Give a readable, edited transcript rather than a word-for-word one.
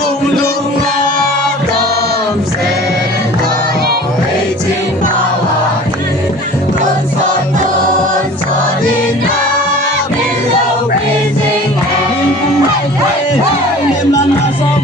cùng lung tâm sẽ hãy chinh bao hòa kỳ tôn son in below praising and niềm lan là sao